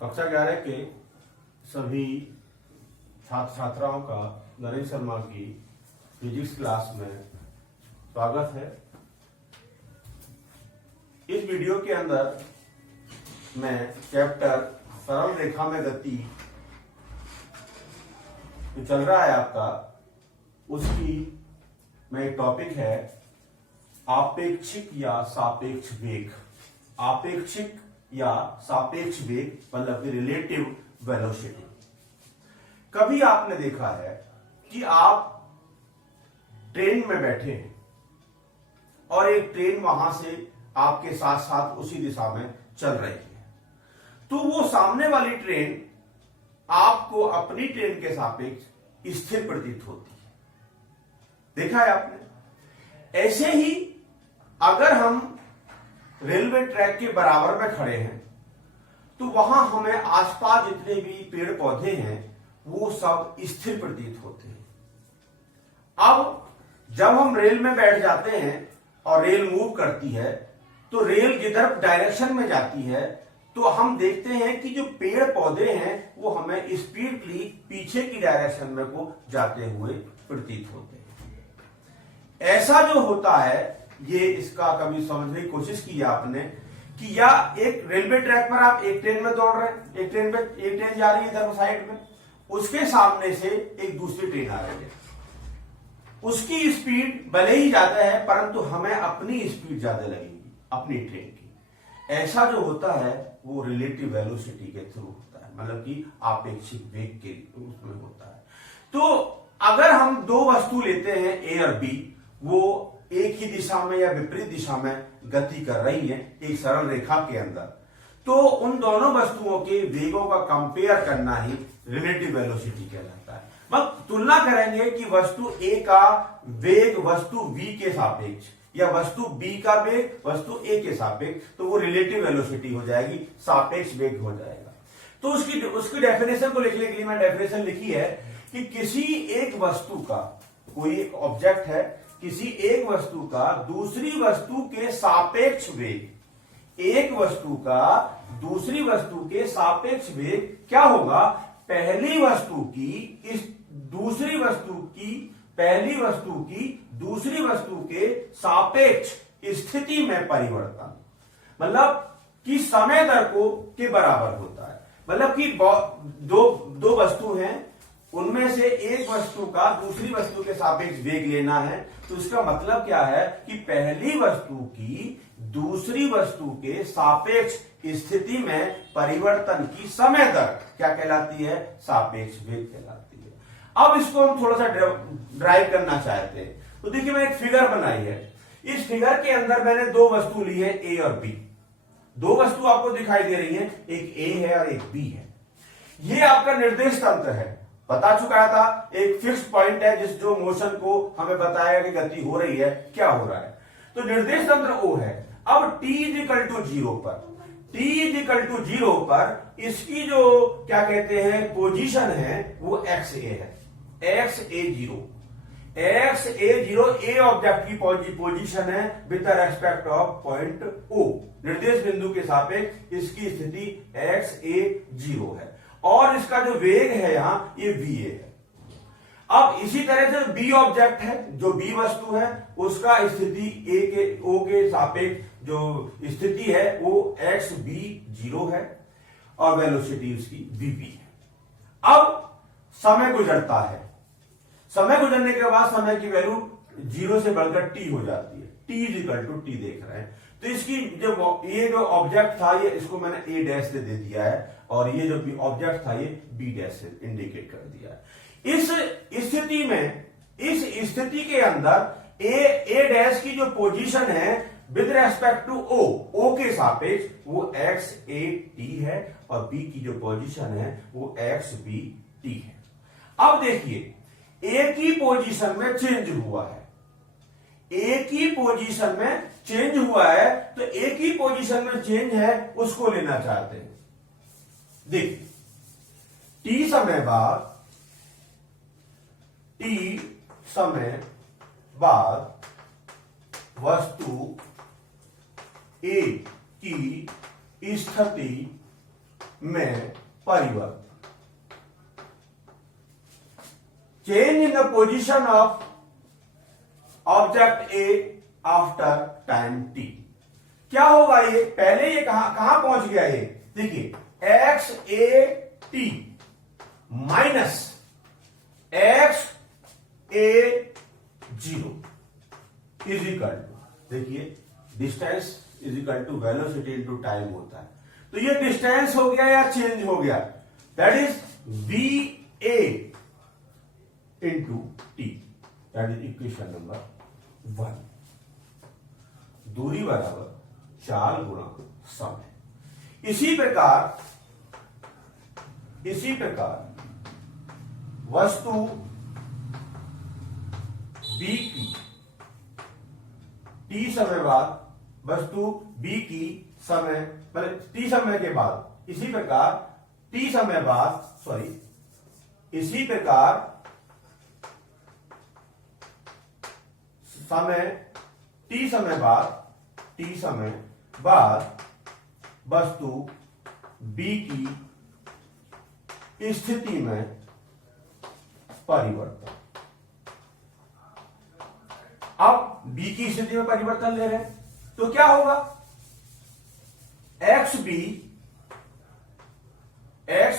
कक्षा 11 के सभी छात्र छात्राओं का नरेंद्र शर्मा की फिजिक्स क्लास में स्वागत है। इस वीडियो के अंदर मैं चैप्टर सरल रेखा में गति जो चल रहा है आपका, उसकी में एक टॉपिक है आपेक्षिक या सापेक्ष वेग। आपेक्षिक या सापेक्ष वेग मतलब कि रिलेटिव वेलोसिटी। कभी आपने देखा है कि आप ट्रेन में बैठे हैं और एक ट्रेन वहां से आपके साथ साथ उसी दिशा में चल रही है, तो वो सामने वाली ट्रेन आपको अपनी ट्रेन के सापेक्ष स्थिर प्रतीत होती है। देखा है आपने? ऐसे ही अगर हम रेलवे ट्रैक के बराबर में खड़े हैं तो वहां हमें आसपास जितने भी पेड़ पौधे हैं वो सब स्थिर प्रतीत होते हैं। अब जब हम रेल में बैठ जाते हैं और रेल मूव करती है तो रेल जिधर डायरेक्शन में जाती है तो हम देखते हैं कि जो पेड़ पौधे हैं वो हमें स्पीडली पीछे की डायरेक्शन में को जाते हुए प्रतीत होते हैं। ऐसा जो होता है, ये इसका कभी समझने की कोशिश की आपने कि या एक रेलवे ट्रैक पर आप एक ट्रेन में दौड़ रहे हैं, एक ट्रेन जा रही है इधर साइड में, उसके सामने से एक दूसरी ट्रेन आ रही है, उसकी स्पीड भले ही ज्यादा है परंतु हमें अपनी स्पीड ज्यादा लगेगी अपनी ट्रेन की। ऐसा जो होता है वो रिलेटिव वेलोसिटी के थ्रू होता है, मतलब कि आपेक्षिक वेग के उसमें होता है। तो अगर हम दो वस्तु लेते हैं ए और बी, वो एक ही दिशा में या विपरीत दिशा में गति कर रही है एक सरल रेखा के अंदर, तो उन दोनों वस्तुओं के वेगों का कंपेयर करना ही रिलेटिव वेलोसिटी कहलाता है। मतलब तुलना करेंगे कि वस्तु ए का वेग वस्तु बी के सापेक्ष या वस्तु बी का वेग वस्तु ए के सापेक्ष, तो वो रिलेटिव वेलोसिटी हो जाएगी, सापेक्ष वेग हो जाएगा। तो उसकी डेफिनेशन को लिखने के लिए मैं डेफिनेशन लिखी है कि किसी एक वस्तु का, कोई एक ऑब्जेक्ट है, किसी एक वस्तु का दूसरी वस्तु के सापेक्ष वेग, एक वस्तु का दूसरी वस्तु के सापेक्ष वेग क्या होगा? पहली वस्तु की इस दूसरी वस्तु की पहली वस्तु की दूसरी वस्तु के सापेक्ष स्थिति में परिवर्तन, मतलब कि समय दर को के बराबर होता है। मतलब कि दो वस्तु हैं, उनमें से एक वस्तु का दूसरी वस्तु के सापेक्ष वेग लेना है, तो इसका मतलब क्या है कि पहली वस्तु की दूसरी वस्तु के सापेक्ष स्थिति में परिवर्तन की समय दर क्या कहलाती है? सापेक्ष वेग कहलाती है। अब इसको हम थोड़ा सा ड्राइव करना चाहते हैं, तो देखिए मैं एक फिगर बनाई है। इस फिगर के अंदर मैंने दो वस्तु ली है ए और बी। दो वस्तु आपको दिखाई दे रही है, एक ए है और एक बी है। ये आपका निर्देश तंत्र है, बता चुका था, एक फिक्स पॉइंट है जो मोशन को हमें बताएगा कि गति हो रही है, क्या हो रहा है। तो निर्देश तंत्र O है। अब t = 0 पर, t = 0 पर इसकी जो क्या कहते हैं पोजीशन है वो XA है, XA0। XA0 ए ऑब्जेक्ट की पोजीशन है with respect of point O, निर्देश बिंदु के सापेक्ष इसकी स्थिति XA0 है और इसका जो वेग है यहां ये VA है। अब इसी तरह से बी ऑब्जेक्ट है, जो बी वस्तु है, उसका स्थिति O के सापेक्ष जो स्थिति है वो XB0 है और वेलोसिटी उसकी VB है। अब समय गुजरता है, समय गुजरने के बाद समय की वैल्यू 0 से बढ़कर t हो जाती है, t = t देख रहे हैं। तो इसकी ये जो ऑब्जेक्ट था ये इसको मैंने A डैश से दे दिया है और ये जो ऑब्जेक्ट था ये B डैश से इंडिकेट कर दिया है। इस स्थिति में, इस स्थिति के अंदर A डैश की जो पोजीशन है विद रेस्पेक्ट टू O के सापेक्ष वो XAT है और B की जो पोजीशन है वो XBT है। अब देखिए A की पोजीशन में चेंज हुआ है, ए की पोजीशन में चेंज हुआ है, तो ए की पोजीशन में चेंज है उसको लेना चाहते हैं। देखिए t समय बाद वस्तु ए की स्थिति में परिवर्तन, change in the position of object A after time T. क्या होगा ये, पहले ये कहां पहुंच गया, ये देखिए X A T minus x A zero is equal to, देखिए distance is equal to velocity into time होता है। तो ये डिस्टेंस हो गया या चेंज हो गया, that is V A into T, that is equation number 1। दूरी बराबर 4 गुणा समय। इसी प्रकार वस्तु बी की टी समय बाद, वस्तु बी की समय मतलब टी समय के बाद, इसी प्रकार टी समय बाद इसी प्रकार समय टी समय बाद वस्तु बी की स्थिति में परिवर्तन। अब बी की स्थिति में परिवर्तन ले रहे हैं तो क्या होगा, x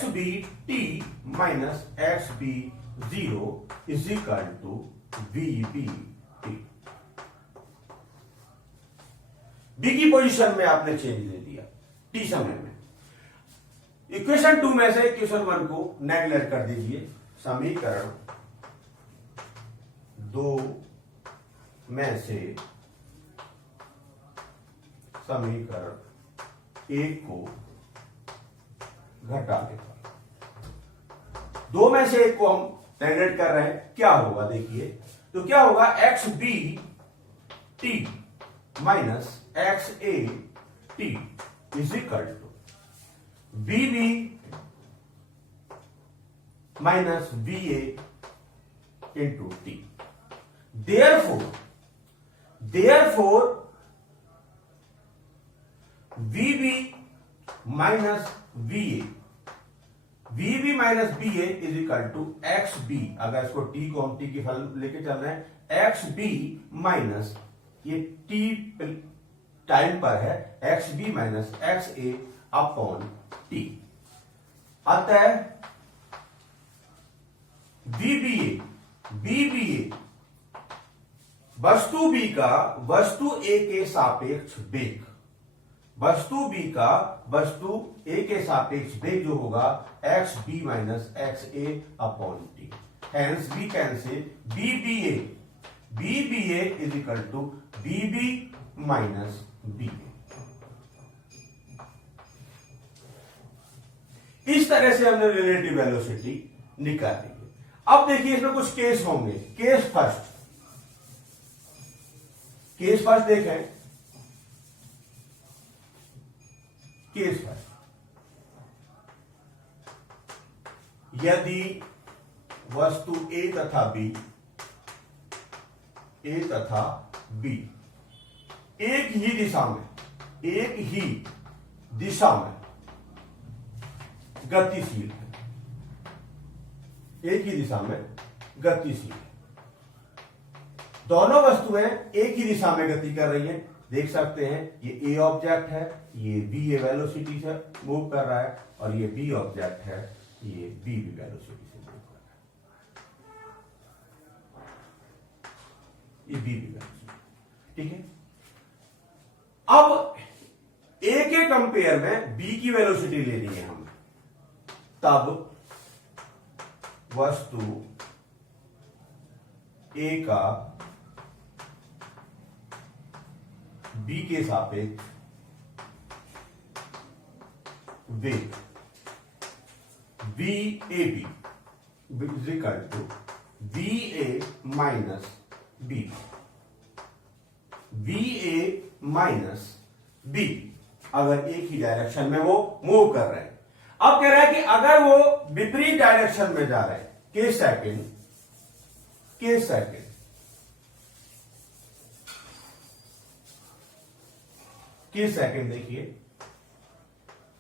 b t minus x b zero is equal to v b t. B की पोजीशन में आपने चेंज दे दिया टी समय में। इक्वेशन 2 में से इक्वेशन 1 को नेगलेक्ट कर दीजिए। समीकरण 2 में से समीकरण 1 को घटा देगा। 2 में से 1 को हम नेगलेक्ट कर रहे हैं, क्या होगा देखिए, तो क्या होगा, x b t minus x A t is equal to B B minus B a into t. Therefore v b minus B A is equal to x b. अगर इसको टी को हम टी की फल लेके चल रहे हैं, एक्स बी माइनस ये टी टाइम पर है, x B minus x A upon T. अतः बी बी ए वस्तु बी का वस्तु ए के सापेक्ष वेग, वस्तु बी का वस्तु ए के सापेक्ष वेग जो होगा x B minus x A upon T. Hence we can say V B A is equal to B B minus B A. इस तरह से हमने रिलेटिव वेलोसिटी निकाली। अब देखिए इसमें कुछ केस होंगे। केस फर्स्ट देखें। केस फर्स्ट, यदि वस्तु ए तथा बी एक ही दिशा में गतिशील है, एक ही दिशा में गतिशील है, दोनों वस्तुएं एक ही दिशा में गति कर रही हैं। देख सकते हैं ये ए ऑब्जेक्ट है, ये बी ए वेलोसिटी से मूव कर रहा है, और ये बी ऑब्जेक्ट है, ये बी वेलोसिटी से मूव कर रहा है, ये बी वेलोसिटी। ठीक है, अब ए के कंपेयर में बी की वेलोसिटी लेनी है हमें, तब वस्तु ए का बी के सापेक्ष वेग v a b is equal to v a minus b, अगर एक ही डायरेक्शन में वो मूव कर रहे हैं। अब कह रहा है कि अगर वो विपरीत डायरेक्शन में जा रहे हैं, के सेकंड देखिए,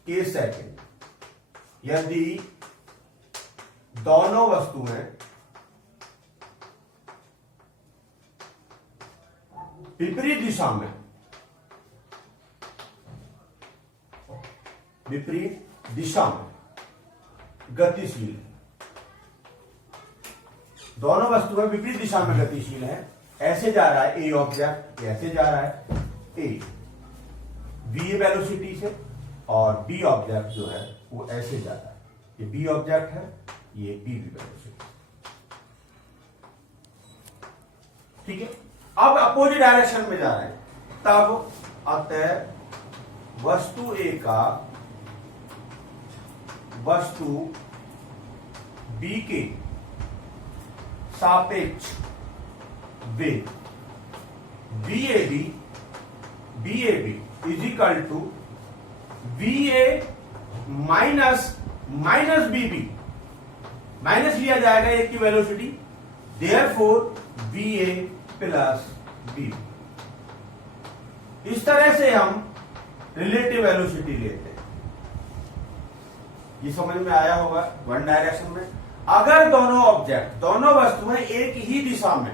के सेकंड यदि दोनों वस्तुएं विपरीत दिशा में गतिशील, दोनों वस्तुएं विपरीत दिशा में गतिशील है। ऐसे जा रहा है ए ऑब्जेक्ट, ऐसे जा रहा है ए बी वेलोसिटी से, और बी ऑब्जेक्ट जो है वो ऐसे जा रहा है। ये बी ऑब्जेक्ट है, ये बी वेलोसिटी। ठीक है, अब अपोजिट डायरेक्शन में जा रहे हैं, तब अतः वस्तु ए का वस्तु बी के सापेक्ष वेग b a b is equal to b a minus b B, माइनस लिया जाएगा ए की velocity, therefore b a plus b b. इस तरह से हम रिलेटिव वेलोसिटी लेते हैं। ये समझ में आया होगा वन डायरेक्शन में। अगर दोनों वस्तुएं एक ही दिशा में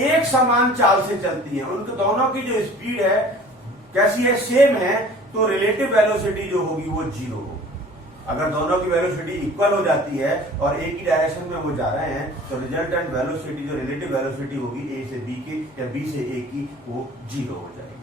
एक समान चाल से चलती हैं, उनके दोनों की जो स्पीड है कैसी है, सेम है, तो रिलेटिव वेलोसिटी जो होगी वो जीरो होगी। अगर दोनों की वेलोसिटी इक्वल हो जाती है और एक ही डायरेक्शन में वो जा रहे हैं, तो रिजल्टेंट वेलोसिटी जो रिलेटिव वेलोसिटी होगी ए से बी की या बी से ए की, वो जीरो हो जाएगी।